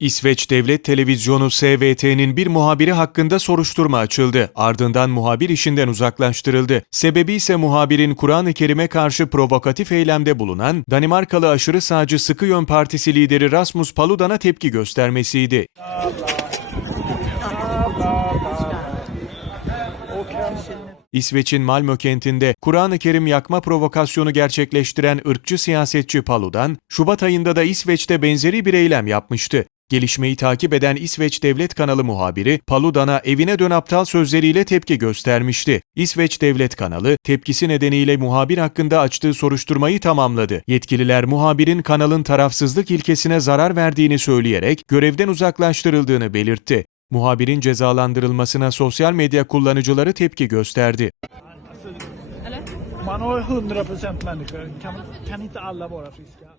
İsveç Devlet Televizyonu SVT'nin bir muhabiri hakkında soruşturma açıldı. Ardından muhabir işinden uzaklaştırıldı. Sebebi ise muhabirin Kur'an-ı Kerim'e karşı provokatif eylemde bulunan Danimarkalı aşırı sağcı Sıkı Yön Partisi lideri Rasmus Paludan'a tepki göstermesiydi. İsveç'in Malmö kentinde Kur'an-ı Kerim yakma provokasyonu gerçekleştiren ırkçı siyasetçi Paludan, Şubat ayında da İsveç'te benzeri bir eylem yapmıştı. Gelişmeyi takip eden İsveç Devlet kanalı muhabiri Paludan'a evine dön aptal sözleriyle tepki göstermişti. İsveç Devlet kanalı tepkisi nedeniyle muhabir hakkında açtığı soruşturmayı tamamladı. Yetkililer muhabirin kanalın tarafsızlık ilkesine zarar verdiğini söyleyerek görevden uzaklaştırıldığını belirtti. Muhabirin cezalandırılmasına sosyal medya kullanıcıları tepki gösterdi. Man har 100% människor. Kan, kan inte alla vara friska?